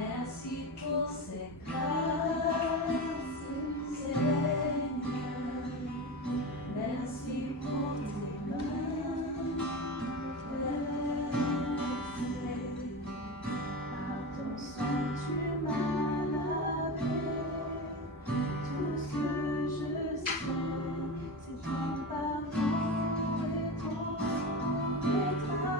Merci pour ces grâces, Seigneur. Merci pour tes mains versées. Par ton sang tu m'as lavé. Tout ce que je sais, c'est ton pardon et ton travail.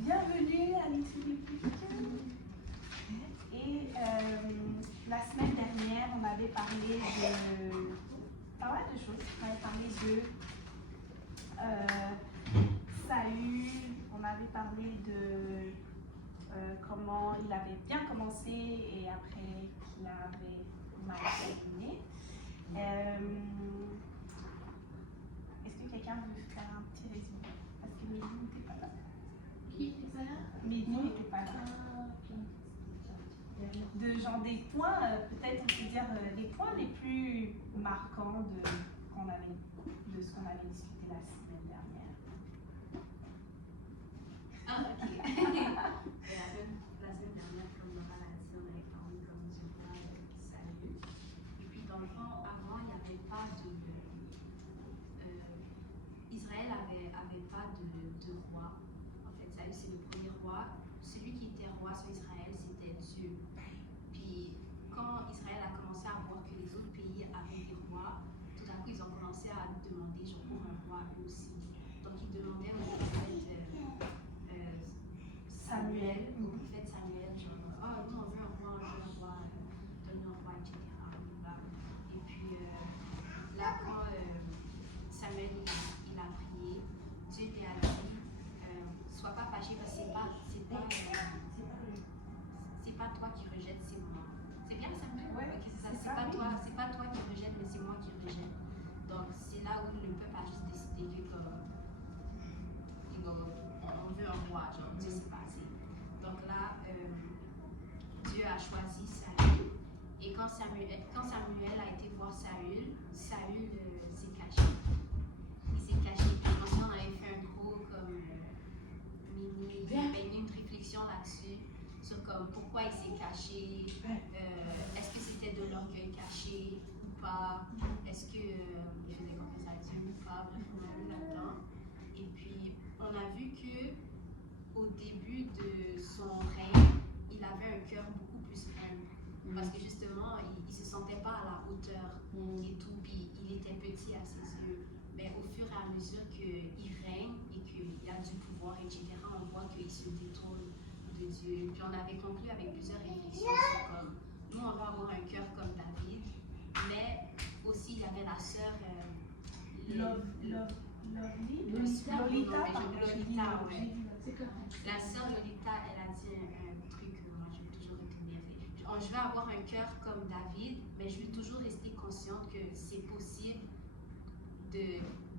Bienvenue à l'Institut Biblique. Et la semaine dernière, on avait parlé de pas mal de choses. On avait parlé de Saül, on avait parlé de comment il avait bien commencé et après qu'il avait mal terminé. Est-ce que quelqu'un veut faire un petit résumé? Parce que Mehdi n'était pas là. Qui était pas là? Mehdi n'était pas là. De genre des points, peut-être on peut dire les points les plus marquants de ce qu'on avait discuté la semaine dernière. Ah, ok. La semaine dernière, comme Laura l'a dit, on avait parlé comme du roi Saül. Et puis, dans le fond, avant, il n'y avait pas de. Israël avait pas de roi. En fait, Saül, c'est le premier roi. Celui qui était roi sur Israël, c'était Dieu. Puis, quand Israël a commencé à voir que les autres pays avaient des rois, tout à coup, ils ont commencé à demander genre, pour un roi eux aussi. Donc, ils demandaient au prophète Samuel, au prophète Samuel, genre, ah, nous, on veut un roi, donne-nous un roi, etc. Et puis, là, quand Samuel, il a prié, c'est pas toi qui rejette, c'est moi. C'est bien ça me Ouais, Ok, c'est ça. c'est C'est ça, pas oui. toi, c'est pas toi qui rejette, mais c'est moi qui rejette. Donc c'est là où le peuple a juste décidé que comme on veut un roi, genre Dieu s'est passé. Donc là, Dieu a choisi Saül. Et quand Samuel a été voir Saül, Saül s'est caché. Il s'est caché. Puis je pense qu'on avait fait un gros comme une réflexion là-dessus sur comme pourquoi il s'est caché. Est-ce que c'était de l'orgueil caché ou pas? Est-ce que il faisait confiance à Dieu ou pas? Bref, on a vu là-dedans. Et puis on a vu que au début de son règne, il avait un cœur beaucoup plus humble. Parce que justement, il se sentait pas à la hauteur et tout, puis il était petit à ses yeux. Mais au fur et à mesure qu'il règne et qu'il a du pouvoir, etc., on voit qu'il se détourne de Dieu. Puis on avait conclu avec plusieurs réflexions sur comme, nous on va avoir un cœur comme David, mais aussi il y avait la sœur Lolita, ouais. La sœur Lolita, elle a dit un truc que moi je vais toujours retenir. Je vais avoir un cœur comme David, mais je vais toujours rester consciente que c'est possible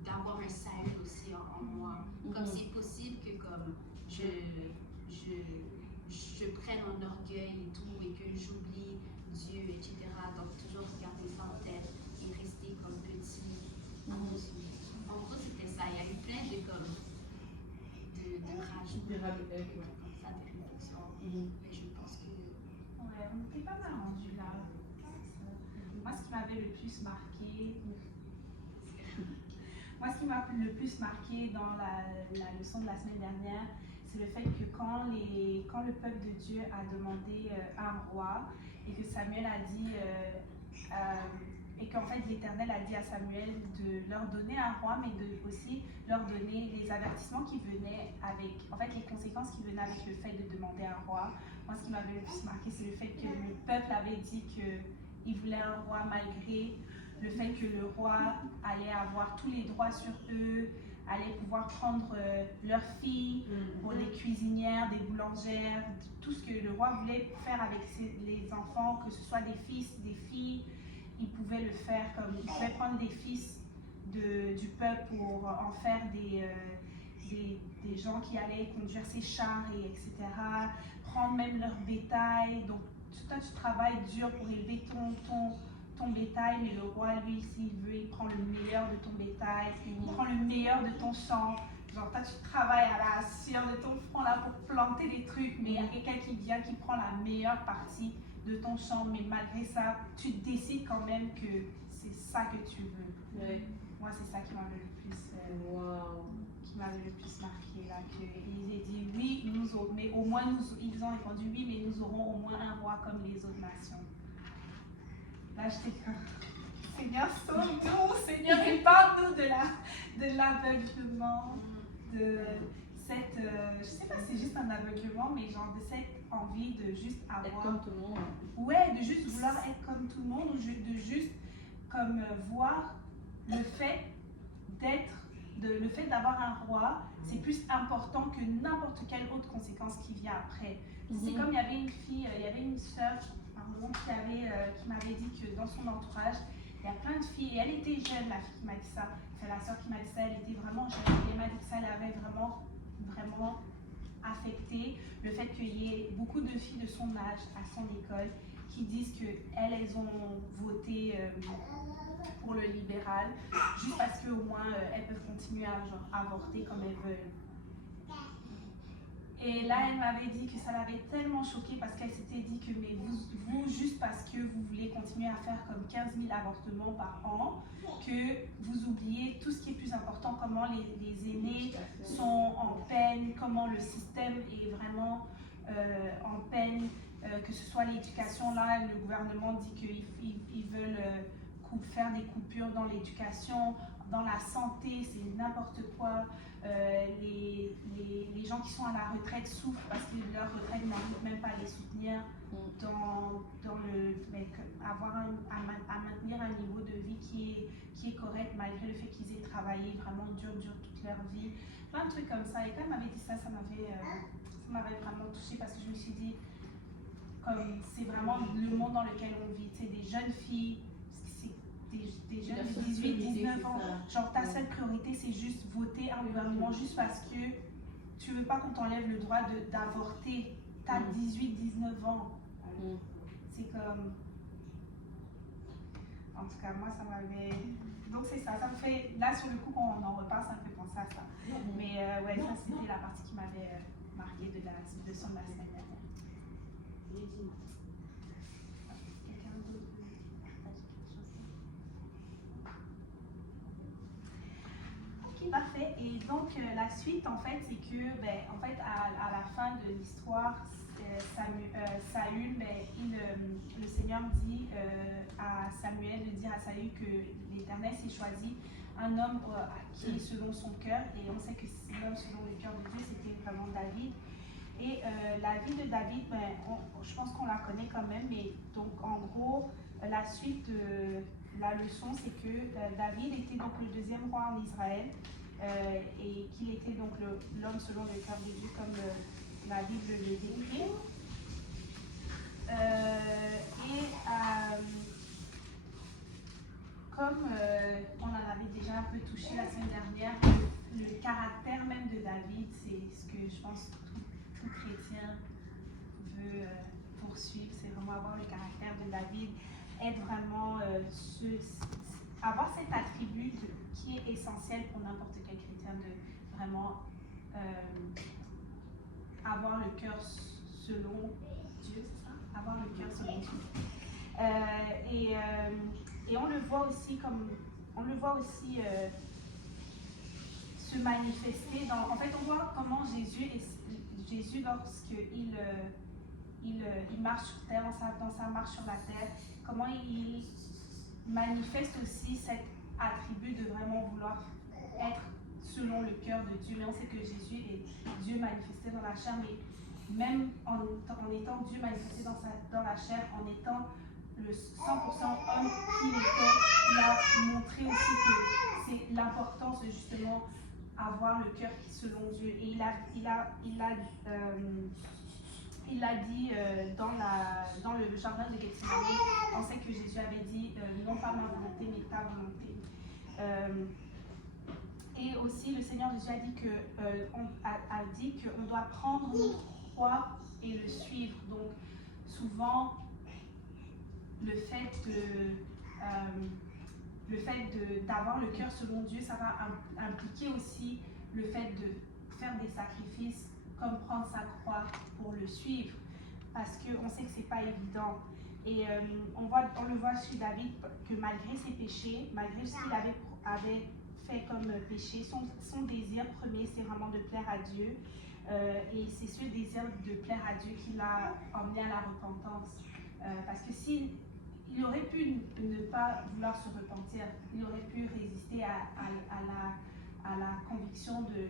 d'avoir un Saül aussi en moi. Comme c'est possible que comme je prenne mon orgueil et tout, et que j'oublie Dieu, etc. Donc toujours garder ça en tête et rester comme petit en Dieu. En gros, c'était ça. Il y a eu plein de comme de rajouts, comme ça, des réflexions. Mais je pense que Ouais, on était pas mal rendu là. Moi, ce qui m'avait le plus marqué, dans la leçon de la semaine dernière, c'est le fait que quand le peuple de Dieu a demandé un roi et que Samuel a dit, et qu'en fait l'Éternel a dit à Samuel de leur donner un roi, mais de aussi leur donner les avertissements qui venaient avec, en fait les conséquences qui venaient avec le fait de demander un roi. Moi, ce qui m'avait le plus marqué, c'est le fait que le peuple avait dit qu'il voulait un roi malgré le fait que le roi allait avoir tous les droits sur eux, allait pouvoir prendre leurs filles pour des cuisinières, des boulangères, tout ce que le roi voulait faire avec les enfants, que ce soit des fils, des filles, il pouvait le faire comme il pouvait prendre des fils du peuple pour en faire des gens qui allaient conduire ses chars, etc. Prendre même leur bétail. Donc, toi, tu travailles dur pour élever ton bétail, mais le roi, lui, s'il veut, il prend le meilleur de ton bétail, il prend le meilleur de ton champ. Genre, toi, tu travailles à la sueur de ton front là pour planter des trucs, mais il y a quelqu'un qui vient, qui prend la meilleure partie de ton champ, mais malgré ça, tu décides quand même que c'est ça que tu veux. Ouais. Moi, c'est ça qui m'avait le plus marqué là, qu'ils aient dit oui, mais au moins ils ont répondu oui, mais nous aurons au moins un roi comme les autres nations. Là, j'étais comme, Seigneur, sauve-nous, Seigneur, épargne-nous de l'aveuglement, de cette, je sais pas si c'est juste un aveuglement, mais genre de cette envie de juste avoir... Être comme tout le monde. Ouais, de juste vouloir être comme tout le monde, ou de juste comme voir le fait d'avoir un roi, c'est plus important que n'importe quelle autre conséquence qui vient après. C'est comme il y avait une fille, il y avait une sœur, qui m'avait dit que dans son entourage, il y a plein de filles, et elle était jeune, la fille qui m'a dit ça, c'est la sœur qui m'a dit ça, elle était vraiment jeune, et elle m'a dit que ça l'avait vraiment, vraiment affecté, le fait qu'il y ait beaucoup de filles de son âge à son école qui disent qu'elles ont voté pour le libéral, juste parce qu'au moins elles peuvent continuer à avorter comme elles veulent. Et là, elle m'avait dit que ça l'avait tellement choquée parce qu'elle s'était dit que mais vous, juste parce que vous voulez continuer à faire comme 15 000 avortements par an, que vous oubliez tout ce qui est plus important, comment les aînés sont en peine, comment le système est vraiment en peine, que ce soit l'éducation. Là, le gouvernement dit qu'ils veulent faire des coupures dans l'éducation. dans la santé, c'est n'importe quoi. Les gens qui sont à la retraite souffrent parce que leur retraite n'arrive même pas à les soutenir à maintenir un niveau de vie qui est correct malgré le fait qu'ils aient travaillé vraiment dur toute leur vie. Plein de trucs comme ça. Et quand elle m'avait dit ça, ça m'avait vraiment touchée parce que je me suis dit, comme c'est vraiment le monde dans lequel on vit. Tu sais, des jeunes filles, des jeunes de 18, 19 ans, genre ta seule priorité c'est juste voter un gouvernement juste parce que tu veux pas qu'on t'enlève le droit d'avorter. T'as 18, 19 ans. C'est comme... En tout cas, moi ça m'avait... Donc c'est ça, ça me fait... Là sur le coup quand on en repasse, ça me fait penser à ça. Mais ouais, ça c'était la partie qui m'avait marqué de son la semaine dernière. Quelqu'un d'autre veut partager quelque chose? Ok, parfait. Et donc la suite en fait, c'est que en fait, à la fin de l'histoire, Saül, le Seigneur dit à Samuel de dire à Saül que l'Éternel s'est choisi un homme qui est selon son cœur, et on sait que l'homme selon le cœur de Dieu, c'était vraiment David. Et la vie de David, je pense qu'on la connaît quand même, mais donc en gros, la suite de la leçon, c'est que David était donc le deuxième roi en Israël et qu'il était donc l'homme selon le cœur de Dieu, comme la Bible le décrit. Comme on en avait déjà un peu touché la semaine dernière, le caractère même de David, c'est ce que je pense tout chrétien veut poursuivre, c'est vraiment avoir le caractère de David, être vraiment avoir cet attribut qui est essentiel pour n'importe quel chrétien, de vraiment avoir le cœur selon Dieu, c'est ça? Avoir le cœur selon Dieu. Et on le voit aussi se manifester en fait, on voit comment Jésus lorsqu'il il marche sur terre, dans sa marche sur la terre, comment il manifeste aussi cet attribut de vraiment vouloir être selon le cœur de Dieu. Mais on sait que Jésus est Dieu manifesté dans la chair, mais même en étant Dieu manifesté dans la chair, en étant le 100% homme qu'il était, il a montré aussi que c'est l'importance de justement avoir le cœur qui selon Dieu. Et il l'a dit dans le jardin de Gethsémani. On sait que Jésus avait dit non pas ma volonté mais ta volonté. Et aussi le Seigneur Jésus a dit qu'on doit prendre notre croix et le suivre. Donc souvent le fait d'avoir le cœur selon Dieu, ça va impliquer aussi le fait de faire des sacrifices comme prendre sa croix pour le suivre, parce qu'on sait que c'est pas évident. Et on le voit chez David que malgré ses péchés, malgré ce qu'il avait fait comme péché, son désir premier c'est vraiment de plaire à Dieu, et c'est ce désir de plaire à Dieu qui l'a emmené à la repentance, parce que il aurait pu ne pas vouloir se repentir, il aurait pu résister à la conviction de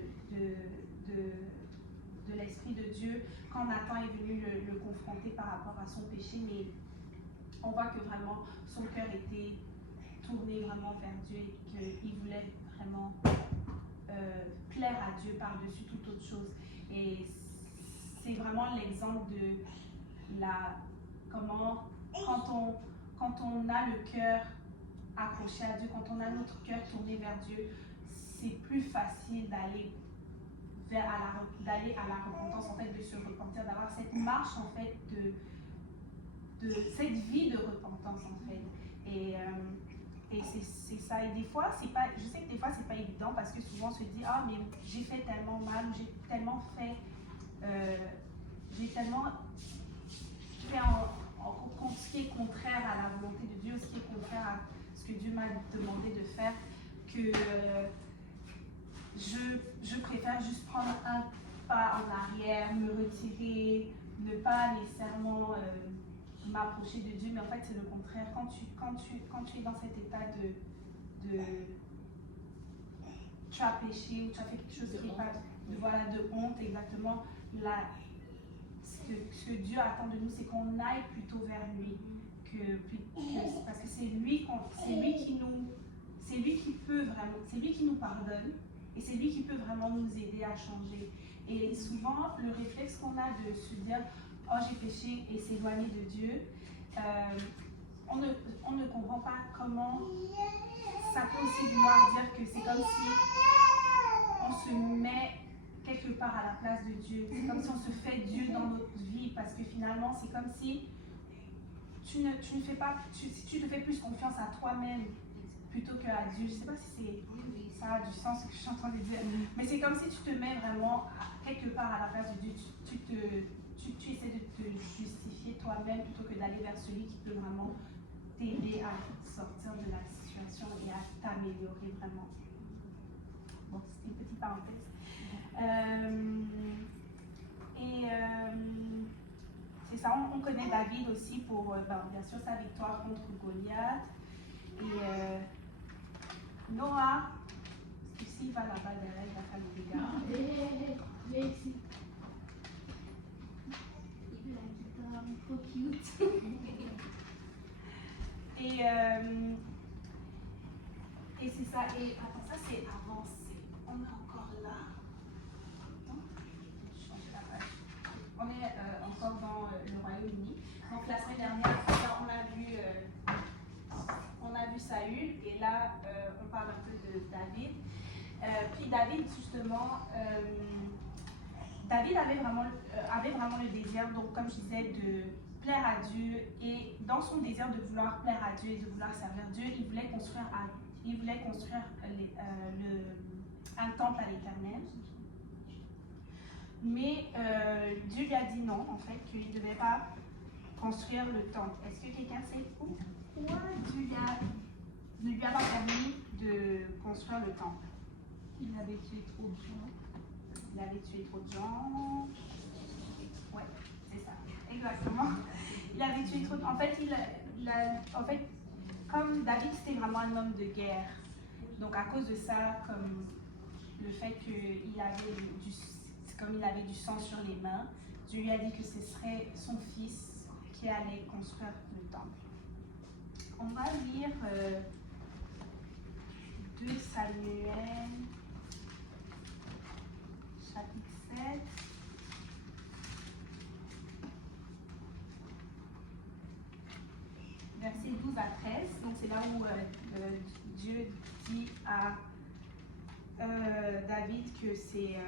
l'Esprit de Dieu quand Nathan est venu le confronter par rapport à son péché, mais on voit que vraiment son cœur était tourné vraiment vers Dieu et qu'il voulait vraiment plaire à Dieu par-dessus toute autre chose. Et c'est vraiment l'exemple de comment quand on a le cœur accroché à Dieu, quand on a notre cœur tourné vers Dieu, c'est plus facile d'aller à la repentance, en fait, de se repentir, d'avoir cette marche, en fait, de cette vie de repentance, en fait. Et c'est ça. Et des fois, je sais que des fois, c'est pas évident parce que souvent on se dit, ah, mais j'ai fait tellement mal, ou j'ai tellement fait ce qui est contraire à la volonté de Dieu, ce qui est contraire à ce que Dieu m'a demandé de faire, que je préfère juste prendre un pas en arrière, me retirer, ne pas nécessairement m'approcher de Dieu, mais en fait c'est le contraire. Quand tu es dans cet état tu as péché ou tu as fait quelque chose qui n'est pas de honte, exactement. Ce que Dieu attend de nous, c'est qu'on aille plutôt vers lui. Parce que c'est lui qui peut vraiment, c'est lui qui nous pardonne et c'est lui qui peut vraiment nous aider à changer. Et souvent, le réflexe qu'on a de se dire « Oh, j'ai péché » et s'éloigner de Dieu, on ne comprend pas comment ça peut aussi vouloir dire que c'est comme si on se met quelque part à la place de Dieu. C'est comme si on se fait Dieu dans notre vie parce que finalement, c'est comme si tu ne fais pas, tu te fais plus confiance à toi-même plutôt qu'à Dieu. Je ne sais pas si ça a du sens ce que je suis en train de dire, mais c'est comme si tu te mets vraiment quelque part à la place de Dieu. Tu essaies de te justifier toi-même plutôt que d'aller vers celui qui peut vraiment t'aider à sortir de la situation et à t'améliorer vraiment. Bon, c'était une petite parenthèse. C'est ça, on connaît David aussi pour, bien sûr, sa victoire contre Goliath. Et Noah, parce que s'il va là-bas derrière, il va faire des dégâts. Viens ici. Il a la guitare, trop cute. Et c'est ça, et attends, ça c'est avancé. On est encore là. Attends, je vais changer la page. On est encore dans le Royaume-Uni. Donc la semaine dernière, on a vu Saül et là on parle un peu de David. Puis David justement, David avait vraiment le désir, donc comme je disais, de plaire à Dieu et dans son désir de vouloir plaire à Dieu et de vouloir servir Dieu, il voulait construire un temple à l'Éternel. Mais Dieu lui a dit non, en fait, qu'il ne devait pas construire le temple. Est-ce que quelqu'un sait pourquoi Dieu ne lui a pas permis de construire le temple? Il avait tué trop de gens. Il avait tué trop de gens. Ouais, c'est ça, exactement. Il avait tué trop de... En fait, comme David, c'était vraiment un homme de guerre. Donc à cause de ça, comme le fait qu'il avait du sang sur les mains, Dieu lui a dit que ce serait son fils qui allait construire le temple. On va lire 2 Samuel, chapitre 7. Versets 12 à 13. Donc c'est là où Dieu dit à David que c'est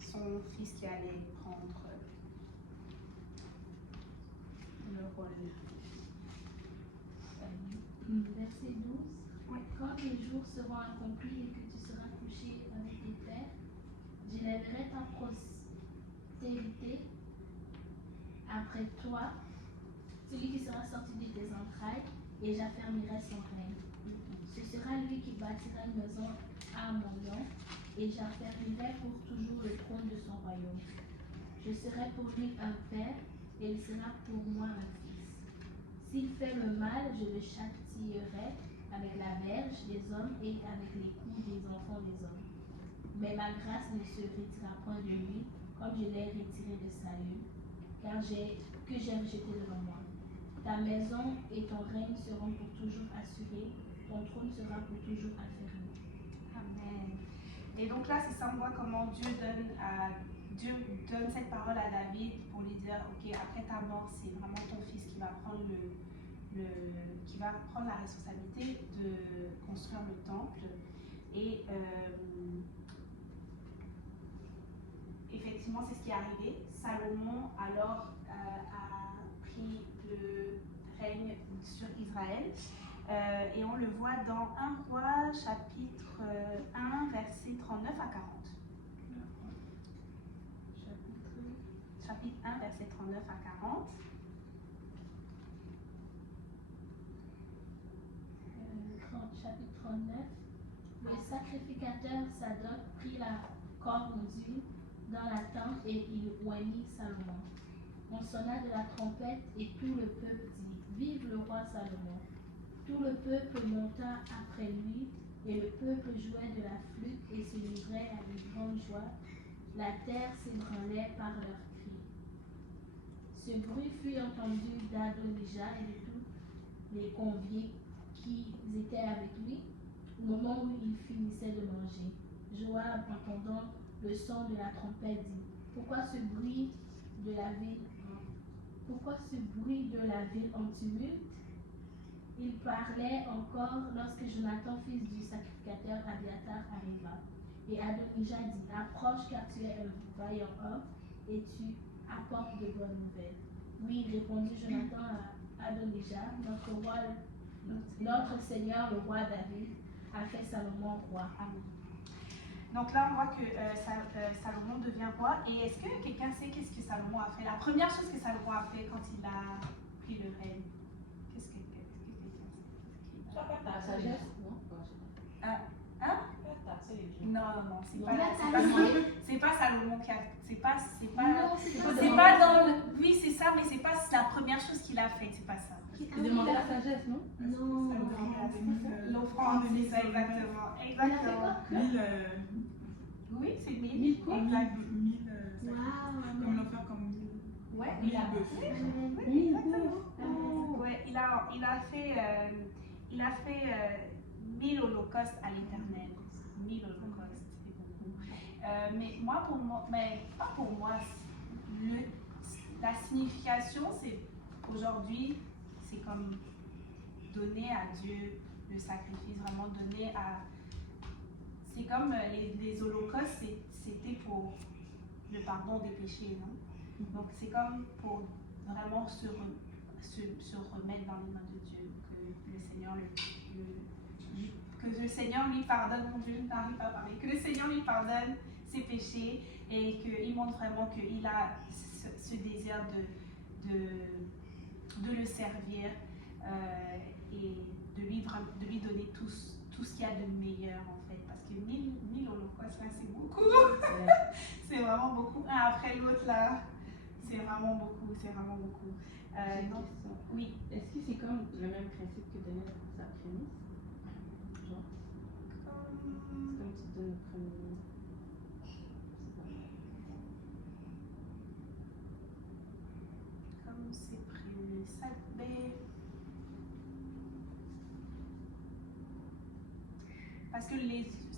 son fils qui allait prendre le rôle. Verset 12. Oui. Quand les jours seront accomplis et que tu seras couché avec tes pères, j'élèverai ta postérité après toi, celui qui sera sorti de tes entrailles, et j'affermirai son règne. Ce sera lui qui bâtira une maison à mon nom, et j'affermirai pour toujours le trône de son royaume. Je serai pour lui un père, et il sera pour moi un fils. S'il fait le mal, je le châtierai avec la verge des hommes et avec les coups des enfants des hommes. Mais ma grâce ne se retirera point de lui, comme je l'ai retiré de Saül, que j'ai rejeté devant moi. Ta maison et ton règne seront pour toujours assurés, ton trône sera pour toujours affermi. Amen. Et donc là, c'est ça, on voit comment Dieu donne cette parole à David pour lui dire, ok, après ta mort, c'est vraiment ton fils qui va prendre la responsabilité de construire le temple. Et effectivement, c'est ce qui est arrivé. Salomon alors a pris le règne sur Israël. Et on le voit dans 1 Roi chapitre 1 versets 39 à 40. Chapitre 1 verset 39 à 40. Chapitre 39. Le sacrificateur Sadoc prit la corne d'huile dans la tente et il oignit Salomon. On sonna de la trompette et tout le peuple dit: Vive le roi Salomon! Tout le peuple monta après lui et le peuple jouait de la flûte et se livrait à une grande joie. La terre s'ébranlait par leurs cris. Ce bruit fut entendu d'Adonijah et de tous les conviés qui étaient avec lui au moment où il finissait de manger. Joab, entendant le son de la trompette, dit: Pourquoi ce bruit de la ville en tumulte? Il parlait encore lorsque Jonathan, fils du sacrificateur Abiatar, arriva. Et Adonijah dit: Approche, car tu es un vaillant homme et tu apportes de bonnes nouvelles. Oui, répondit Jonathan à Adonijah, notre Seigneur, le roi David, a fait Salomon roi. Amen. Donc là, on voit que Salomon devient roi. Et est-ce que quelqu'un sait qu'est-ce que Salomon a fait? La première chose que Salomon a fait quand il a pris le règne, qu'est-ce que quelqu'un sait? Tu as pas ta sagesse, non? Hein? Non, c'est pas Salomon qui a. C'est pas dans le. Oui, c'est ça, mais c'est pas la première chose qu'il a fait, c'est pas ça. Il demandait la sagesse, non? Non. L'offrande, c'est ça, exactement. Exactement. Oui, c'est 1000. Exact. Comme l'enfer, comme 1000. Ouais, il a fait 1000 holocaustes à l'Éternel. 1000 holocaustes, c'est beaucoup. Mais pas pour moi. La signification, c'est aujourd'hui, c'est comme donner à Dieu le sacrifice, vraiment donner à. C'est comme les holocaustes, c'était pour le pardon des péchés, non? Donc c'est comme pour vraiment se remettre dans les mains de Dieu, que le Seigneur lui pardonne, mon Dieu, je n'arrive pas à parler, que le Seigneur lui pardonne ses péchés et qu'il montre vraiment qu'il a ce désir de le servir et de lui donner tout ce qu'il y a de meilleur en fait. Parce que 1000 holocaustes là, c'est beaucoup. C'est vraiment beaucoup. Un après l'autre là, c'est vraiment beaucoup. J'ai une question. Oui. Est-ce que c'est comme le même principe que donner sa prémisse? Genre, c'est comme tu donnes le premier. Comme c'est prévu, ça parce que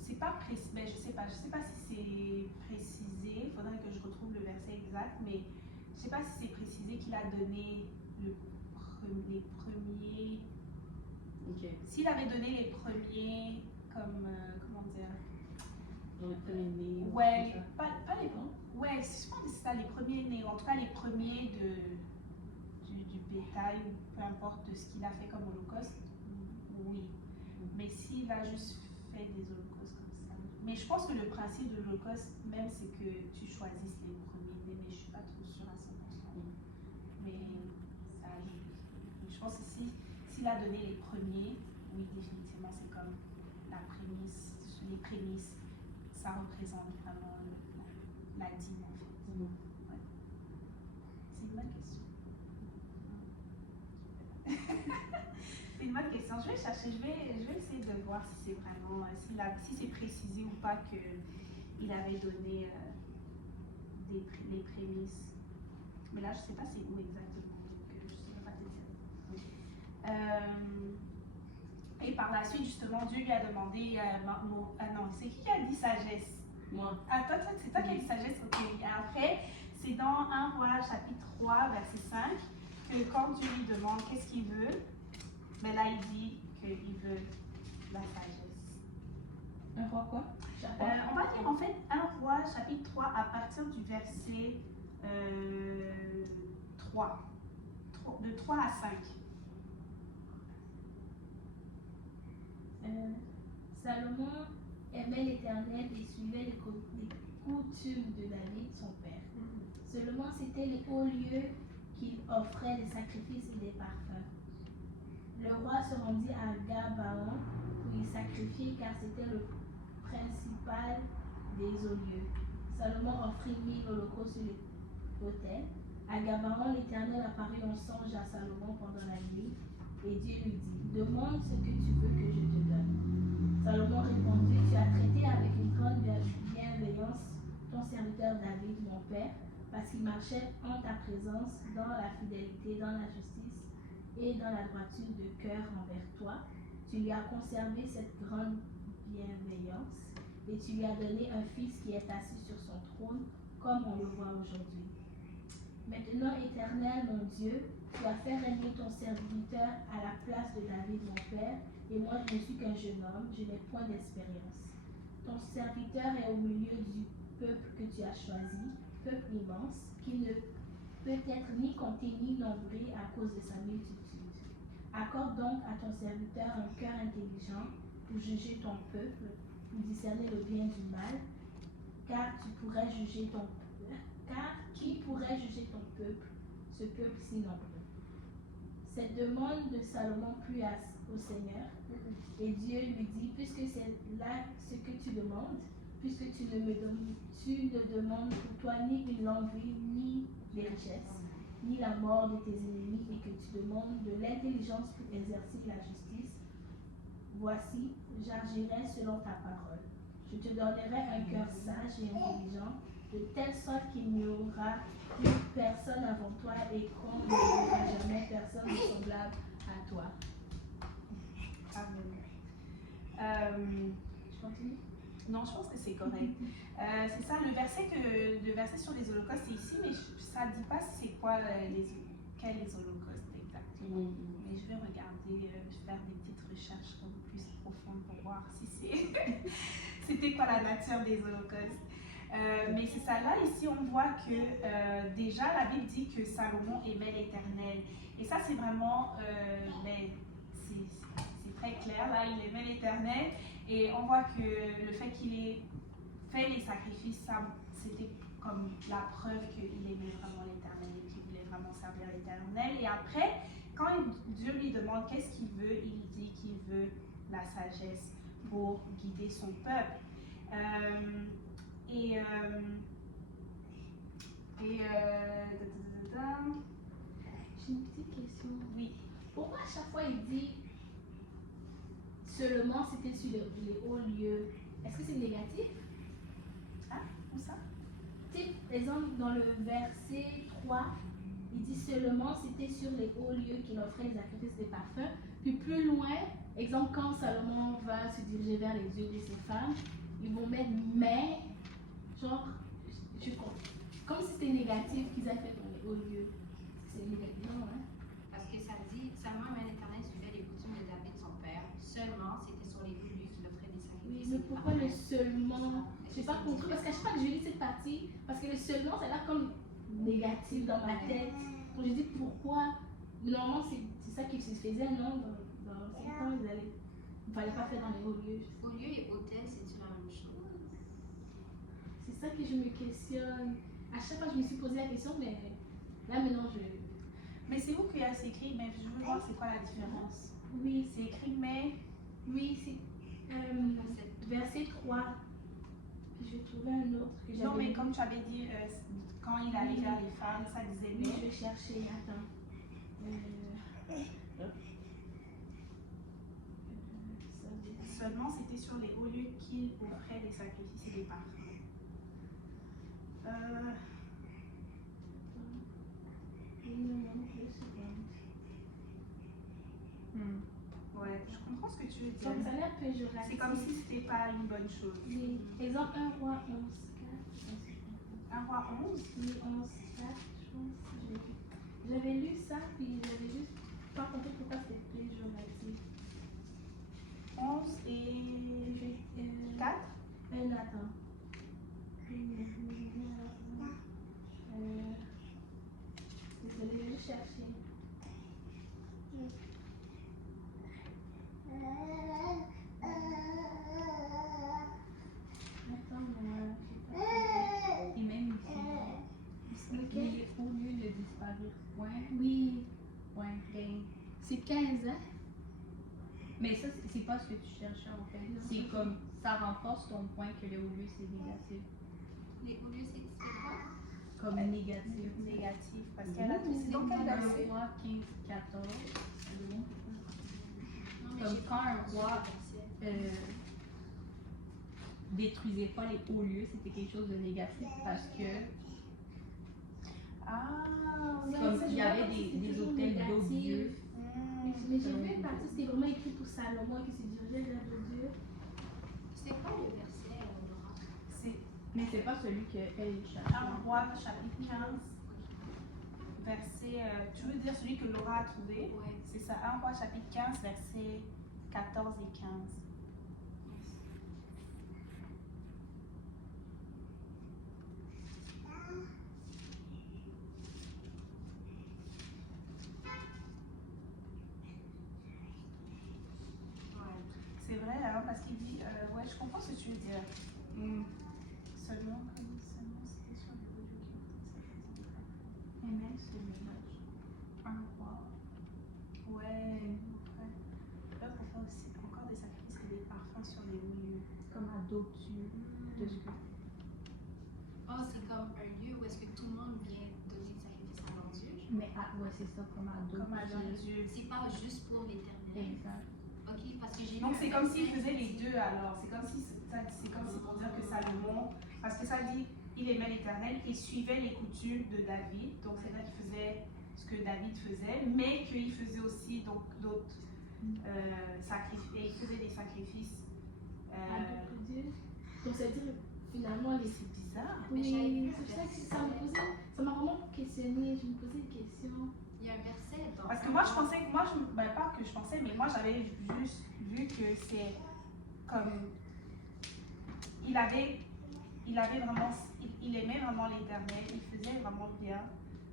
c'est pas précis, je sais pas si c'est précisé, il faudrait que je retrouve le verset exact, mais je sais pas si c'est précisé qu'il a donné les premiers. Ok. S'il avait donné les premiers, comme comment dire? Dans les premiers nés. Ouais, pas les bons. Ouais, je pense que c'est ça, les premiers nés, en tout cas les premiers du bétail, ou peu importe de ce qu'il a fait comme holocauste, oui. Mais s'il a juste fait des holocaustes comme ça. Mais je pense que le principe de l'holocauste, même, c'est que tu choisisses les premiers nés, mais je suis pas trop sûre à 100%. Mais ça ajoute. Je pense que s'il a donné les premiers, oui, définitivement, c'est comme la prémisse, les prémices, ça représente vraiment la dîme en fait. Ouais. C'est une bonne question. C'est une bonne question. Je vais chercher, je vais essayer de voir si c'est vraiment, si c'est précisé ou pas qu'il avait donné les prémices. Mais là, je ne sais pas c'est où exactement, donc je ne saurais pas te dire. Et par la suite, justement, Dieu lui a demandé, non, c'est qui a dit sagesse? Moi. Ah, c'est toi qui as dit sagesse, ok. Et après, c'est dans 1 Roi chapitre 3, verset 5, que quand Dieu lui demande qu'est-ce qu'il veut, mais là il dit qu'il veut la sagesse. Un roi quoi? On va dire en fait 1 Roi chapitre 3 à partir du verset 3, de 3 à 5. Salomon aimait l'Éternel et suivait les coutumes de David, son père. Seulement, c'était les hauts lieux qu'il offrait des sacrifices et des parfums. Le roi se rendit à Gabaon pour y sacrifier car c'était le principal des hauts lieux. Salomon offrit 1000 holocaustes sur l'autel. À Gabaon, l'Éternel apparut en songe à Salomon pendant la nuit et Dieu lui dit: Demande ce que tu veux que je te donne. Salomon répondit, tu as traité avec une grande bienveillance ton serviteur David, mon père, parce qu'il marchait en ta présence dans la fidélité, dans la justice et dans la droiture de cœur envers toi. Tu lui as conservé cette grande bienveillance et tu lui as donné un fils qui est assis sur son trône, comme on le voit aujourd'hui. Maintenant, Éternel, mon Dieu, tu as fait régner ton serviteur à la place de David, mon père, et moi je ne suis qu'un jeune homme, je n'ai point d'expérience. Ton serviteur est au milieu du peuple que tu as choisi, peuple immense, qui ne peut être ni compté ni nombré à cause de sa multitude. Accorde donc à ton serviteur un cœur intelligent pour juger ton peuple, pour discerner le bien du mal, car qui pourrait juger ton peuple, ce peuple si nombreux. Cette demande de Salomon plut au Seigneur, et Dieu lui dit, puisque c'est là ce que tu demandes, puisque tu ne demandes pour toi ni une longue vie, ni des richesses, ni la mort de tes ennemis, et que tu demandes de l'intelligence pour exercer la justice, voici, j'agirai selon ta parole. Je te donnerai un cœur sage et intelligent, de telle sorte qu'il n'y aura plus personne avant toi et qu'on ne verra jamais personne de semblable à toi. Amen. Je continue? Non, je pense que c'est correct. C'est ça, le verset sur les holocaustes, c'est ici, mais ça ne dit pas c'est quoi quels les holocaustes exactement. Mais je vais regarder, je vais faire des petites recherches comme plus profondes pour voir si c'était quoi la nature des holocaustes. Mais c'est ça, là, ici, on voit que déjà, la Bible dit que Salomon aimait l'Éternel. Et ça, c'est vraiment, c'est très clair, là, il aimait l'Éternel. Et on voit que le fait qu'il ait fait les sacrifices, ça, c'était comme la preuve qu'il aimait vraiment l'Éternel et qu'il voulait vraiment servir l'Éternel. Et après, quand Dieu lui demande qu'est-ce qu'il veut, il dit qu'il veut la sagesse pour guider son peuple. J'ai une petite question. Oui. Pourquoi à chaque fois il dit seulement c'était sur les hauts lieux? Est-ce que c'est négatif? Ah, où ça? Par exemple, dans le verset 3, il dit seulement c'était sur les hauts lieux qu'il offrait les sacrifices des parfums. Puis plus loin, exemple, quand Salomon va se diriger vers les yeux de ses femmes, ils vont mettre mais, genre, comme si c'était négatif qu'ils aient fait dans les hauts lieux. C'est négatif, non, hein? Parce que ça dit, seulement mais l'Éternel suivait les coutumes de David son père. Seulement, c'était sur les hauts lieux qu'il offrait des sacrifices. Oui, mais pourquoi le seulement? Je n'ai pas compris, parce qu'à chaque fois que je lis cette partie, parce que le seulement, ça a l'air comme négatif dans ma tête. Donc je dis pourquoi? Normalement, c'est ça qui se faisait, non? Dans ces temps, il ne fallait pas faire dans les hauts lieux. Haut lieu et hôtel, c'est-tu la même chose? C'est ça que je me questionne. À chaque fois, je me suis posé la question, mais là maintenant, Mais c'est où qu'il y a c'est écrit, mais je veux voir c'est quoi la différence. Oui, C'est écrit mais. oui, c'est verset 3. Puis je vais trouver un autre que j'avais. Non, mais comme tu avais dit, quand il allait vers les femmes, ça disait Oui, je mais. vais chercher, attends. Seulement, c'était sur les hauts lieux qu'il offrait des sacrifices et des parfums. Ouais, je comprends ce que tu veux dire. Donc ça a l'air péjoratif. C'est comme si c'était pas une bonne chose. Oui. Exemple 1 roi 11, 4. 1 roi 11. Oui, 11, 4, je pense. J'avais lu ça, puis j'avais juste pas compris pourquoi c'était péjoratif. 11 et 4. Attends. Désolée, je vais juste chercher. Attends, Et même ici, les hauts lieux de disparaître. Ouais. oui, Ouais, ben. c'est 15, hein? Mais ça, c'est pas ce que tu cherchais en fait. C'est comme ça renforce ton point que les hauts lieux c'est négatif. Les hauts lieux, c'est quoi? Comme négatif. Négatif. Parce qu'elle a tout. C'est dans quel verset? 3, 15, 14. Non, mais Comme j'ai quand un pas roi, reçu le verset. détruisez pas les hauts lieux, c'était quelque chose de négatif parce que comme il y avait des hôtels d'autres dieux. Mais j'ai vu une partie, c'était vraiment écrit pour Salomon qui se dirigeait vers le Dieu. C'est quoi le verset, Laura? Mais c'est pas celui qu'elle cherche. 1 Roi chapitre 15, verset, tu veux dire celui que Laura a trouvé? Ouais. C'est ça, 1 Roi chapitre 15, versets 14 et 15. C'est vrai, hein, parce qu'il dit, ouais, je comprends ce que tu veux dire. Seulement, c'était sur les audios qui ont Amen, c'est le ménage. 1 Roi. Ouais, là, pour faire aussi encore des sacrifices et des parfums sur les lieux. Comme à d'autres dieux. De ce que... Oh, c'est comme un lieu où est-ce que tout le monde vient donner des sacrifices à leur Dieu. Mais ouais, c'est ça, comme à d'autres Comme à leur dieux. Dieu. C'est pas juste pour l'éternel. Exact. Ok, parce que j'ai Donc vu c'est un comme s'il verset- faisait les deux alors. C'est comme si pour dire que Salomon, parce que ça dit, il aimait l'Éternel et suivait les coutumes de David. Donc c'est vrai qu'il faisait ce que David faisait, mais qu'il faisait aussi donc d'autres sacrifices. Il faisait des sacrifices. À d'autres dieux. Donc ça veut dire finalement les. C'est bizarre. Oui, c'est ça que ça me posait. Ça m'a vraiment questionné. Je me posais des questions. Il y a un verset dans. Parce que moi je pensais que pas que je pensais, mais moi j'avais juste vu que c'est comme il aimait vraiment l'Éternel, il faisait vraiment bien,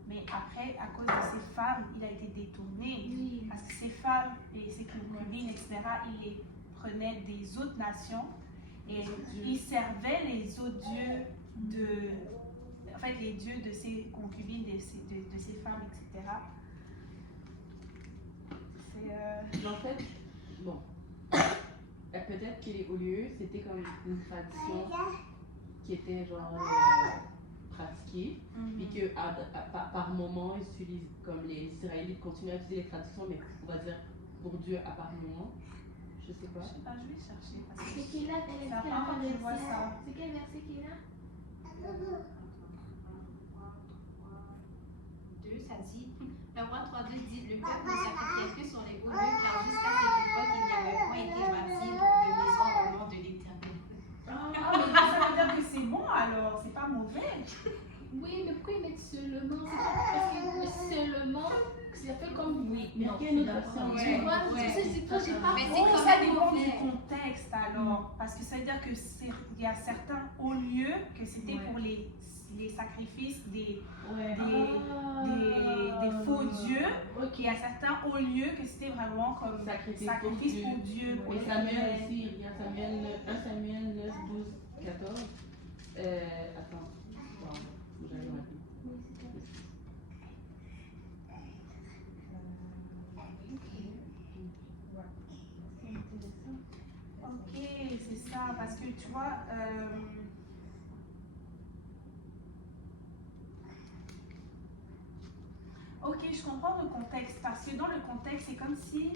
mais après à cause de ses femmes, il a été détourné Oui. parce que ses femmes et ses concubines, etc., il les prenait des autres nations et il servait les autres dieux les dieux de ses concubines, de ses femmes, etc. En fait, bon, peut-être que les hauts lieux, c'était comme une tradition qui était genre pratiquée, puis que par moment, ils utilisent, comme les Israélites continuent à utiliser les traditions, mais on va dire pour Dieu à par moment. Je sais pas. Je sais pas, je vais chercher parce que C'est qui là? c'est la première fois que je vois ça. C'est quel verset qui est là? 2, ça dit, le roi 3.2 dit, le peuple ne sacrifiait que sur les hauts lieux, car jusqu'à cette époque, il n'y avait point été bâti de maison au nom de l'Éternel. Ah, mais ça veut dire que c'est bon alors, c'est pas mauvais. Oui, mais pourquoi ils mettent seulement? Parce que seulement, ça fait comme oui. Mais Non, quelle je suis autre d'accord. personne? Tu vois, c'est pour ça que je dis pas, j'ai pas Mais honte. c'est Oh, quand ça même dépend du mauvais. contexte alors, parce que ça veut dire que il y a certains hauts lieux que c'était pour les sacrifices des faux dieux, et il y a certains hauts lieux que c'était vraiment comme sacrifice pour Dieu. Pour Et les Samuel Samuel. aussi, il y a Samuel 1 Samuel 9, 12, 14. Attends, faut que j'aille dans la Bible. Ok, c'est ça, parce que tu vois, ok, je comprends le contexte, parce que dans le contexte, c'est comme si,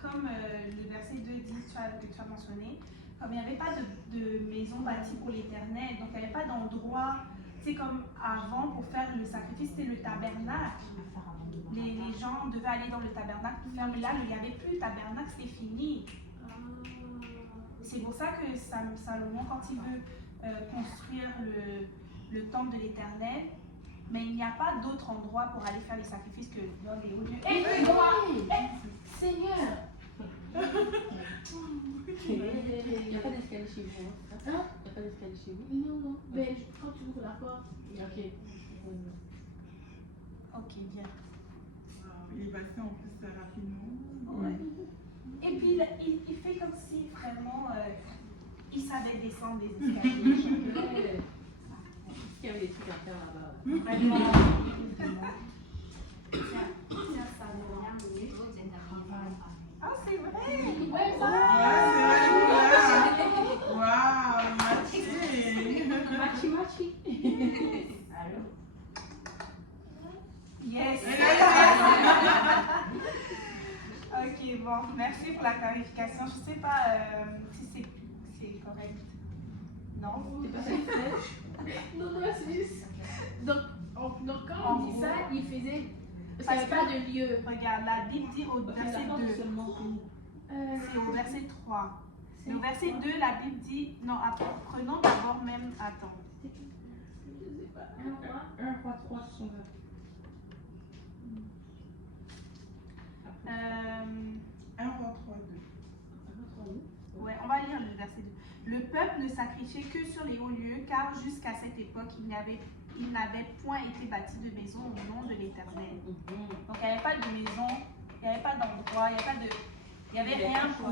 comme le verset 2 dit, que tu as mentionné, comme il n'y avait pas de maison bâtie pour l'Éternel, donc il n'y avait pas d'endroit, c'est comme avant pour faire le sacrifice, c'était le tabernacle. Les gens devaient aller dans le tabernacle pour faire, mais là, il n'y avait plus le tabernacle, c'était fini. C'est pour ça que Salomon, quand il veut construire le temple de l'Éternel, mais il n'y a pas d'autre endroit pour aller faire les sacrifices que dans les hauts lieux. Seigneur! Il n'y a pas d'escalier chez vous, hein? Il n'y a pas d'escalier chez vous? Non, non. Mais quand tu ouvres la porte. Ok. Ok, bien. Il est passé en plus rapidement. Ouais. Et puis il fait comme si vraiment il savait descendre des escaliers. Il y avait des trucs à faire là-bas. Vraiment. C'est sa dernière minute, vous êtes arrivés. Ah, c'est vrai! Ouais, Waouh, matché. Machi machi. Allô? Yes! Ok, bon, merci pour la clarification. Je ne sais pas si c'est correct. Non. T'es pas satisfaite? Non, non, c'est juste. Donc quand En on dit gros, ça, il faisait. Parce qu'il n'y avait pas de lieu. Regarde, la Bible dit au verset 2. Seulement pour C'est au verset 3. C'est Mais au verset quoi? 2, la Bible dit. Non, prenons d'abord même. Attends. Je sais pas. Un roi. 1 roi 3 sur 20. Un roi 3, 2. Ouais, on va lire le verset 2. Le peuple ne sacrifiait que sur les hauts lieux, car jusqu'à cette époque, il n'avait point été bâti de maison au nom de l'Éternel. Donc il n'y avait pas de maison, il n'y avait pas d'endroit, il n'y avait rien pour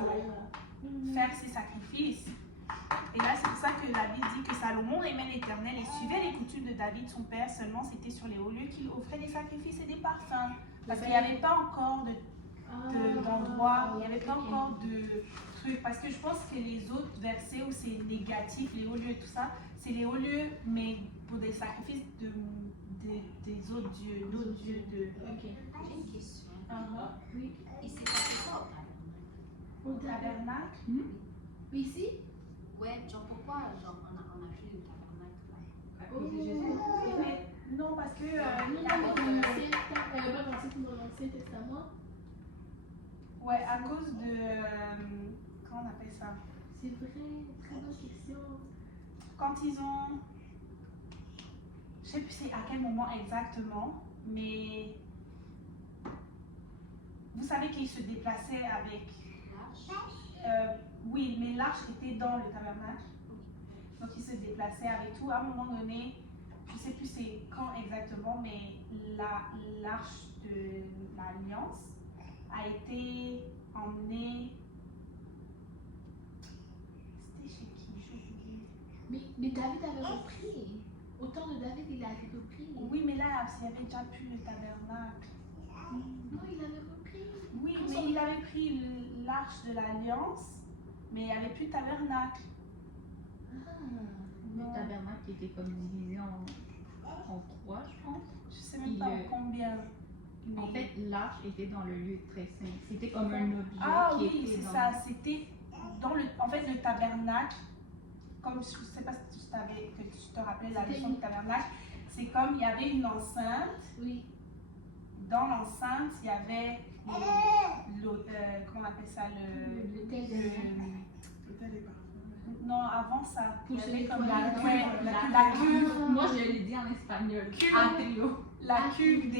faire ces sacrifices. Et là, c'est pour ça que la Bible dit que Salomon aimait l'Éternel et suivait les coutumes de David, son père. Seulement, c'était sur les hauts lieux qu'il offrait des sacrifices et des parfums. Parce qu'il n'y avait pas encore d'endroit, il n'y avait pas encore de trucs. Parce que je pense que les autres versets où c'est négatif, les hauts lieux, tout ça, c'est les hauts lieux, mais pour des sacrifices des autres dieux, d'autres dieux de. Ok. J'ai une question. Oui. Il s'est passé quoi Au Au tabernacle. Ici? Ouais, genre pourquoi genre, on a plus de tabernacle là? À cause de Jésus. Mais non, parce que. Non, mais dans l'Ancien Testament, Ouais, à cause de. Comment on appelle ça? c'est vrai, très bonne question. Quand ils ont. Je sais plus c'est à quel moment exactement, mais. Vous savez qu'ils se déplaçaient avec. L'arche? Oui, mais l'arche était dans le tabernacle. Donc ils se déplaçaient avec tout. À un moment donné, je sais plus c'est quand exactement, mais l'arche de l'Alliance a été emmenée. C'était chez qui? J'ai oublié. Mais David avait repris. Au temps de David, il avait repris. Oui, mais là, il n'y avait déjà plus le tabernacle. Non, il avait repris. Oui, mais il avait pris l'arche de l'Alliance, mais il n'y avait plus de tabernacle. Le tabernacle était comme divisé en trois, je pense. Je sais même pas en combien. En mais- fait, l'arche était dans le lieu très saint. C'était comme un objet Ah qui oui, était c'est dans... ça. C'était dans le, en fait, le tabernacle. Comme je ne sais pas si que tu te rappelais la C'était leçon du tabernacle. C'est comme il y avait une enceinte. Oui. Dans l'enceinte, il y avait comment on appelle ça L'autel des L'autel est parfait. non, avant ça. Pour il y se avait comme nettoyer. la cuve. Moi, je l'ai dit en espagnol. Atrio. La cuve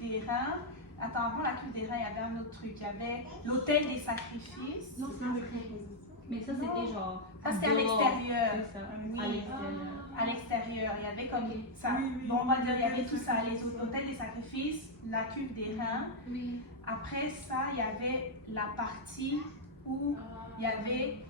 des reins. Attends, avant la cuve des reins, il y avait un autre truc. Il y avait l'autel des sacrifices. Non, c'est vrai. Mais ça, c'était genre... Ça, c'était à dehors. l'extérieur. C'est ça, Oui. à l'extérieur. À l'extérieur, il y avait comme ça. Oui, oui. Bon, on va dire, il y avait tout ça, les hôtels des sacrifices, la cuve des reins. Oui. Après ça, il y avait la partie où il y avait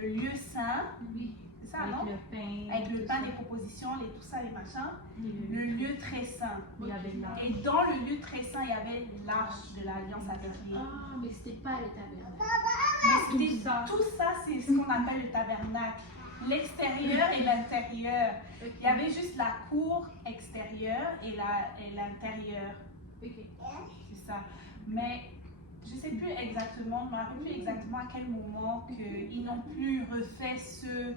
le lieu saint. Oui. C'est ça, Avec non? le pain. Avec le tout pain ça. des propositions, tout ça, les machins. Et Le lieu très saint. Il y avait l'arche. Et dans le lieu très saint, il y avait l'arche de l'Alliance avec les. Ah, mais c'était pas le tabernacle. Mais c'était tout ça, c'est ce qu'on appelle le tabernacle. L'extérieur et l'intérieur. Il y avait juste la cour extérieure et l'intérieur. Ok. C'est ça. Mais je ne sais plus exactement, je ne me rappelle plus exactement à quel moment qu'ils n'ont plus refait ce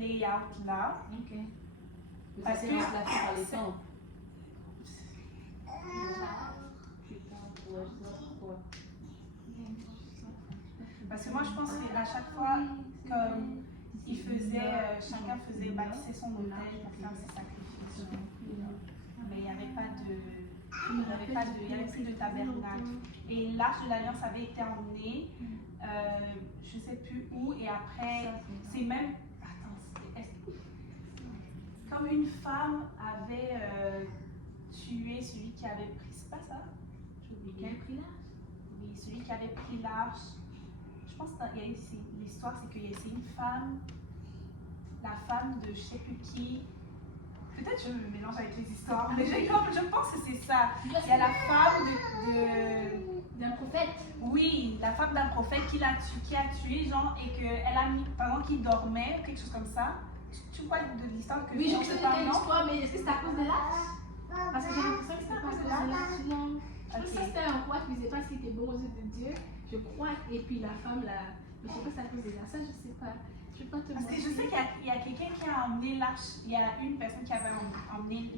layout-là. Ok. Parce C'est que- remplacé par les temples. Parce que moi, je pense qu'à chaque fois, comme ils faisaient, chacun faisait bâtissait son hôtel pour faire ses sacrifices. Mais il n'y avait pas de. Il n'y avait plus de tabernacle. Et l'arche de l'Alliance avait été emmenée, je ne sais plus où, et après, c'est même. Attends, comme une femme avait tué celui qui avait pris. C'est pas ça? J'ai oublié. Quel prix là? Oui, celui qui avait pris l'arche. Je pense que l'histoire, c'est que c'est une femme, la femme de je sais plus qui. Peut-être je me mélange avec les histoires, mais je pense que c'est ça. Il y a la femme D'un prophète. oui, la femme d'un prophète qui a tué, genre, et qu'elle a mis, pendant qu'il dormait, ou quelque chose comme ça. Tu vois de l'histoire que Oui, je dont sais parle, quelle non? histoire, mais est-ce que c'est à cause de l'arche? Parce que j'ai l'impression que C'est c'est à à cause cause de de ça. l'arche, non. Je pense que Ok. c'était un roi qui faisait pas ce qui était bon aux yeux de Dieu, je crois. Et puis la femme Mais je sais pas si c'est à cause des ça, je sais pas. Je vais pas te Parce que je mentir. sais qu'il y a quelqu'un qui a emmené l'arche. Il y a une personne qui avait emmené.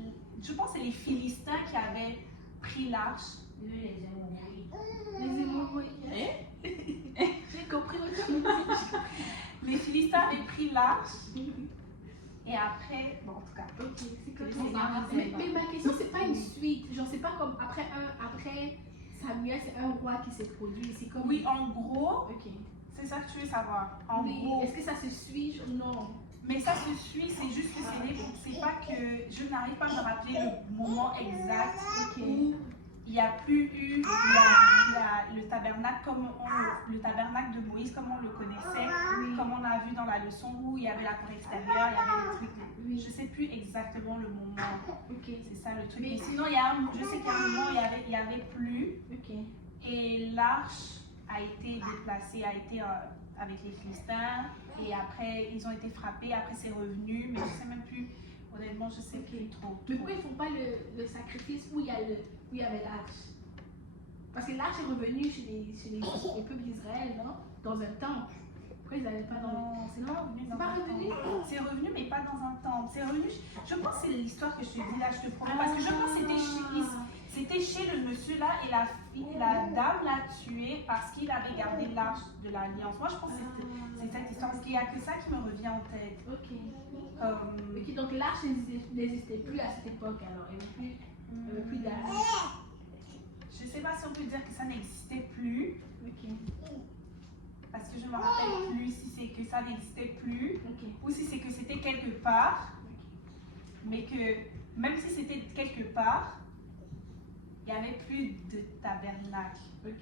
Je pense que c'est les Philistins qui avaient pris l'arche. Les hémorroïdes. J'ai compris autre chose. Les Philistins avaient pris l'arche. Et après, bon, en tout cas. Ok, c'est comme Les ça. enfants, Mais ma question, c'est pas une suite. Genre, c'est pas comme après Samuel, c'est un roi qui s'est produit. C'est comme. Oui, en gros, Ok. c'est ça que tu veux savoir. En Oui, gros. est-ce que ça se suit? Non. Mais ça se suit, c'est juste que c'est pas que je n'arrive pas à me rappeler le moment exact où il n'y a plus eu le tabernacle le tabernacle de Moïse comme on le connaissait, comme on a vu dans la leçon où il y avait la cour extérieure, il y avait les trucs. Oui. Je sais plus exactement le moment. Ok. C'est ça le truc. Mais- Mais sinon, je sais qu'il y a un moment il y avait plus Ok. et l'arche a été déplacée, avec les Philistins et après ils ont été frappés, après c'est revenu, mais je sais même plus, honnêtement je sais plus trop. Mais pourquoi ils font pas le sacrifice où il y avait l'arche? Parce que l'arche est revenue chez les peuples d'Israël, non? Dans un temple. Pourquoi ils n'avaient pas dans Non, c'est pas revenu C'est dans pas un revenu? temple. C'est revenu mais pas dans un temple. C'est revenu, je pense que c'est l'histoire que je te dis là, je te promets, parce que je pense que c'était chez le monsieur là et la dame l'a tué parce qu'il avait gardé l'arche de l'alliance. Moi je pense que c'est cette histoire parce qu'il n'y a que ça qui me revient en tête. Ok. Comme, Ok, donc l'arche n'existait plus à cette époque alors. Il n'y avait plus d'arche. je sais pas si on peut dire que ça n'existait plus. Ok. Parce que je me rappelle plus si c'est que ça n'existait plus Ok. ou si c'est que c'était quelque part, mais que même si c'était quelque part, il n'y avait plus de tabernacle. Ok.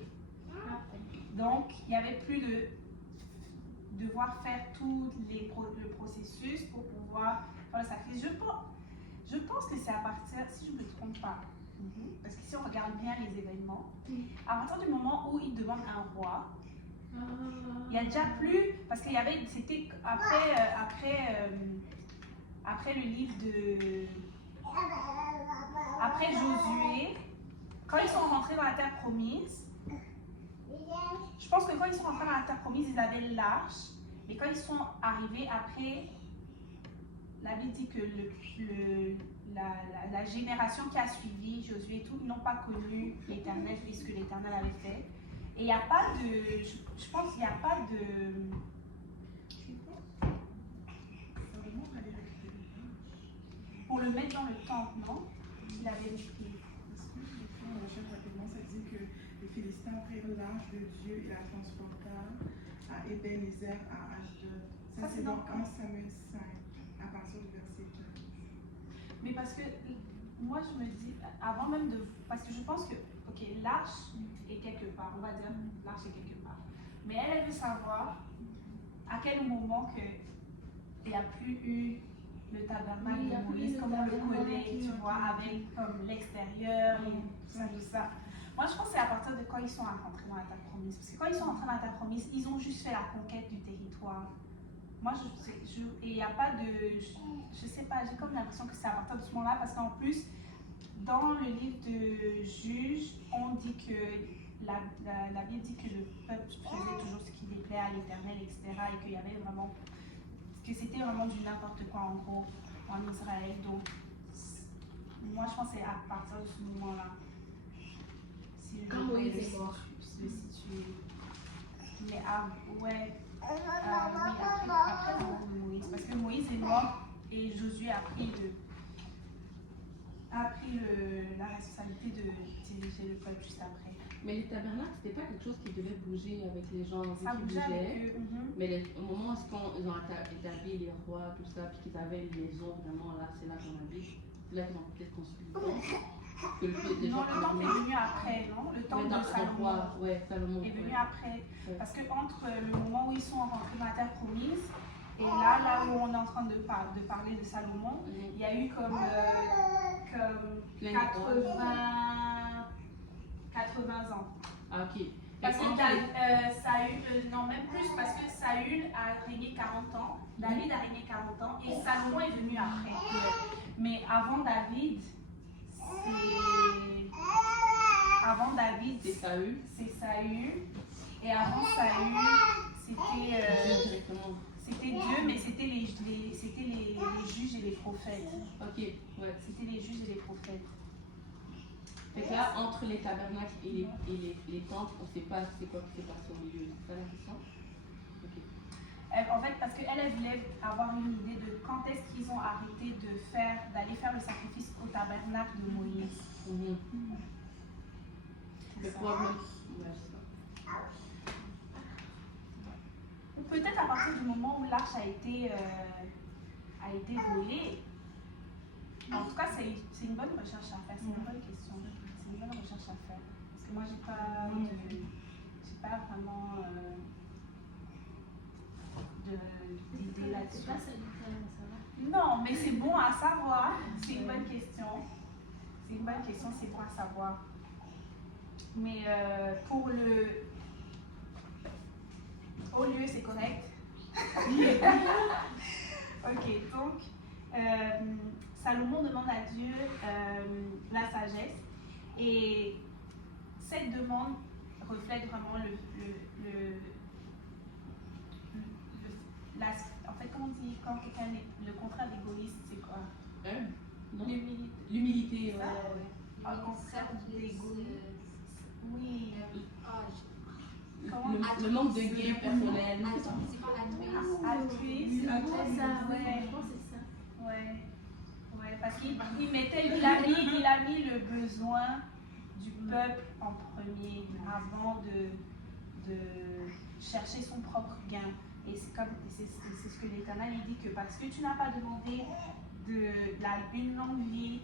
Parfait. Donc, il n'y avait plus de devoir faire tout le processus pour pouvoir faire le sacrifice. Je pense que c'est à partir, si je ne me trompe pas, parce que si on regarde bien les événements, à partir du moment où il demande un roi, il n'y a déjà plus, parce qu'il y avait, c'était après le livre de, après Josué, quand ils sont rentrés dans la terre promise, je pense que quand ils sont rentrés dans la terre promise, ils avaient l'arche, mais quand ils sont arrivés après, la Bible dit que la génération qui a suivi Josué et tout, ils n'ont pas connu l'Éternel, ce que l'Éternel avait fait. Et il n'y a pas de, je pense qu'il n'y a pas de, pour le mettre dans le temple, non? Il avait écrit. Parce que j'ai fait une recherche rapidement, ça dit que les Philistins prirent l'arche de Dieu et la transportèrent à Ebenezer à Ashdod. Ça, c'est dans 1 Samuel 5, à partir du verset 15. Mais parce que moi je me dis, avant même de, parce que je pense que, ok, l'arche est quelque part, on va dire l'arche est quelque part. Mais elle veut savoir à quel moment que il n'y a plus eu le tabernacle Oui, il y a de plus Moïse, le comme on le tabernacle, connaît, tu ok, vois, ok. avec comme l'extérieur et tout ça. Moi je pense que c'est à partir de quand ils sont rentrés dans la terre promise. Parce que quand ils sont rentrés dans la terre promise, ils ont juste fait la conquête du territoire. Moi, et il n'y a pas de, je sais pas, j'ai comme l'impression que c'est à partir de ce moment-là, parce qu'en plus, dans le livre de Juges, on dit que la Bible dit que le peuple faisait toujours ce qui déplaît à l'Éternel, etc., et qu'il y avait vraiment, que c'était vraiment du n'importe quoi en gros en Israël. Donc, moi, je pense que c'est à partir de ce moment-là. Si je Quand dois Moïse le est mort. le situer. Mais ouais. Oui, après la mort de Moïse, parce que Moïse est mort et Josué a pris la responsabilité de diriger le peuple juste après. Mais les tabernacles, c'était pas quelque chose qui devait bouger avec les gens Ça qui bougeait bougeaient. avec eux. Mais au moment où ils ont établi les rois, tout ça, puis qu'ils avaient une maison, vraiment là, c'est là qu'on habite. C'est là qu'ils ont peut-être construit le temple. Que les Non, gens le temple est venu après, non? Le temple de Salomon Salomon. est venu ouais. après. Ouais. Parce que entre le moment où ils sont rentrés dans la terre promise et là où on est en train de parler de Salomon, il y a eu comme Plein de 80 ans. Ah, ok. Parce que entre- Saül, non même plus, parce que Saül a régné 40 ans, David a régné 40 ans et Salomon est venu après. Mais avant David, c'est Saül. c'est Saül. Et avant Saül, Directement. C'était Dieu, mais c'était les juges et les prophètes. Ok, ouais. C'était les juges et les prophètes. Fait que là, entre les tabernacles et les temples, on ne sait pas c'est quoi qui s'est passé au milieu. C'est ça la question? Ok. En fait, parce qu'elle voulait avoir une idée de quand est-ce qu'ils ont arrêté d'aller faire le sacrifice au tabernacle de Moïse. Mais probablement. Ouais, c'est ça. Ou peut-être à partir du moment où l'arche a été volée. En tout cas, c'est une bonne recherche à faire, c'est une bonne question. C'est une bonne recherche à faire. Parce que moi, j'ai pas vraiment d'idée là-dessus. C'est pas ça du tout, ça va. Non, mais c'est bon à savoir. C'est une bonne question. C'est une bonne question, c'est bon à savoir. Mais pour le haut lieu, c'est correct. Ok, donc Salomon demande à Dieu la sagesse et cette demande reflète vraiment en fait, comment on dit quand quelqu'un est le contraire d'égoïste, c'est quoi? L'humilité, Ouais. Un contraire d'égoïsme. Oui. Le manque de gain personnel. C'est pas altruiste. Altruisme. C'est ça, ouais, Ouais. je pense que c'est ça. Ouais, parce qu'il a mis le besoin du peuple en premier avant de chercher son propre gain. Et c'est ce que l'Éternel dit que parce que tu n'as pas demandé une longue vie,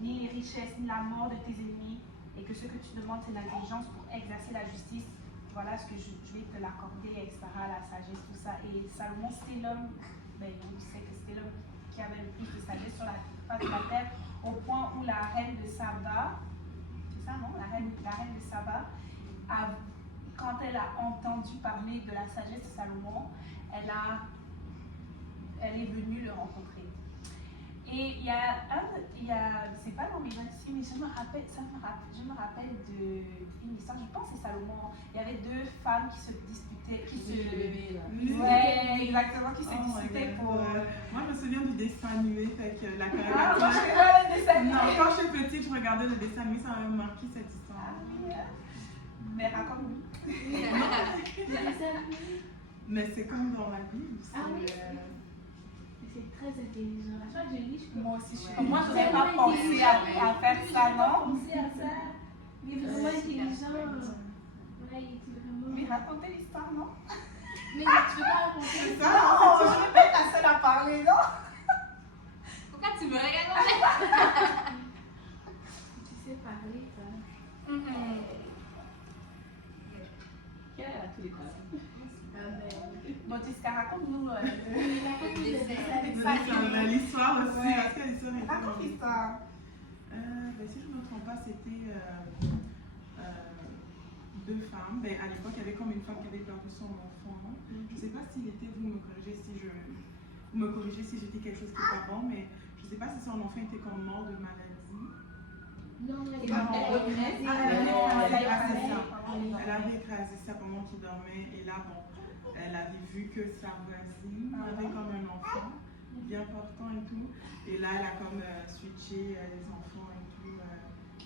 ni les richesses, ni la mort de tes ennemis, et que ce que tu demandes c'est l'intelligence pour exercer la justice, voilà ce que je vais te l'accorder, etc., la sagesse, tout ça. Et Salomon, c'était l'homme, on sait que c'était l'homme qui avait le plus de sagesse sur la face de la terre, au point où la reine de Saba, c'est ça non? La reine de Saba, quand elle a entendu parler de la sagesse de Salomon, elle est venue le rencontrer. Et c'est pas dans mes notes ici, mais je me rappelle d'une histoire, je pense que c'est Salomon. Il y avait deux femmes qui se disputaient, Ouais, exactement, qui se disputaient pour... Moi, je me souviens du dessin animé, fait que la Ah, caricature... moi je regardais le dessin animé. Non, quand j'étais petite, je regardais le dessin animé, ça m'a marqué cette histoire. Mais raconte-nous. Mais c'est comme dans la Bible. Ah oui. C'est très intelligent. À chaque fois que je lis, je Moi aussi, Ouais. moi je n'aurais pas pensé à faire ça, non? pensé à ça. Il est vraiment intelligent. Ouais, il est vraiment. Mais racontez l'histoire, non? Mais tu peux pas raconter C'est ça. ça, Non, je ne vais pas être la seule à parler, non? Pourquoi tu me regardes? Tu sais parler, ça. Quelle a tous les cas? Bon, Jessica, raconte-nous l'histoire aussi, Ouais. parce que l'histoire est Raconte l'histoire. Si je ne me trompe pas, c'était deux femmes. À l'époque, il y avait comme une femme qui avait perdu son enfant. Je ne sais pas s'il était, vous me corrigez si j'étais quelque chose qui n'est pas bon, mais je ne sais pas si son enfant était comme mort de maladie. Non, Elle avait écrasé ça pendant qu'il dormait et là, bon, elle avait vu que sa voisine avait comme un enfant bien portant et tout. Et là, elle a comme switché les enfants et tout.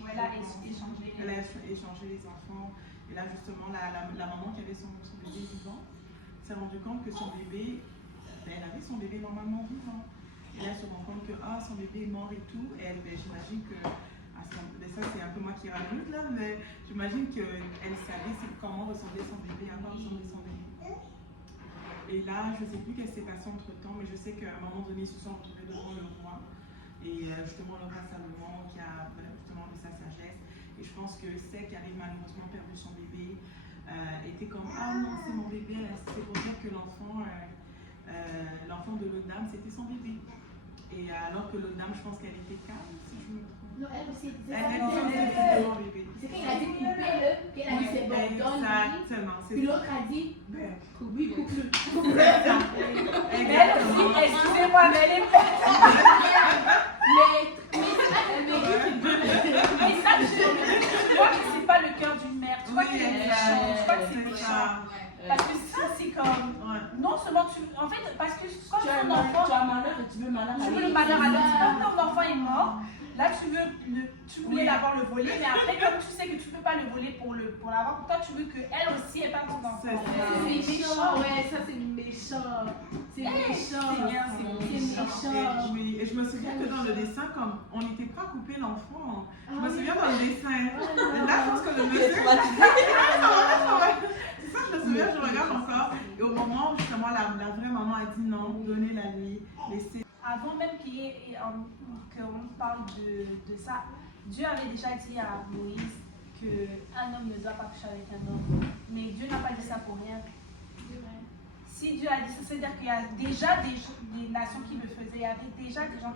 Elle a échangé. Elle a échangé les enfants. Et là, justement, la maman qui avait son bébé vivant s'est rendue compte que son bébé, elle avait son bébé normalement vivant. Et là, elle se rend compte que son bébé est mort et tout. Et elle, j'imagine que, ça c'est un peu moi qui rajoute là, mais j'imagine qu'elle savait comment ressemblait son bébé, à quoi ressemblait son bébé. Et là, je ne sais plus qu'est-ce qui s'est passé entre temps, mais je sais qu'à un moment donné, ils se sont retrouvés devant le roi. Et justement, le roi Salomon qui a justement de sa sagesse. Et je pense que celle qui avait malheureusement perdu son bébé était comme non, c'est mon bébé. C'est pour dire que l'enfant de l'autre dame, c'était son bébé. Et alors que l'autre dame, je pense qu'elle était calme, si je me trompe. Non, elle aussi, Elle disait que c'était mon bébé. c'est quand il a dit couper-le, qu'elle a dit c'est bon, donne-lui. Exactement. Puis l'autre a dit, oui, coupe-le. Exactement. Excusez-moi, mais elle est Mais ça, je crois que c'est pas le cœur d'une mère. Je crois que c'est méchant. Je crois que c'est méchant. Parce que ça, c'est comme. tu veux malheur Tu veux à le malheur à l'autre. Quand ton enfant est mort, là tu voulais d'abord le voler, mais après, comme tu sais que tu ne peux pas le voler pour l'avoir, toi tu veux qu'elle aussi ait pas ton enfant. C'est ça. C'est méchant, ouais, ça c'est méchant. C'est méchant. C'est méchant. Oui, et je me souviens que dans le dessin, comme on n'était pas coupé l'enfant. Je me souviens dans le dessin. Là, je pense que le monsieur. C'est ça, je me souviens, je regarde encore. Et au moment où justement la vraie maman a dit non, donnez-la lui, laissez. Avant même qu'on parle de ça, Dieu avait déjà dit à Moïse qu'un homme ne doit pas coucher avec un homme. Mais Dieu n'a pas dit ça pour rien. Si Dieu a dit ça, c'est-à-dire qu'il y a déjà des nations qui le faisaient. Il y avait déjà des gens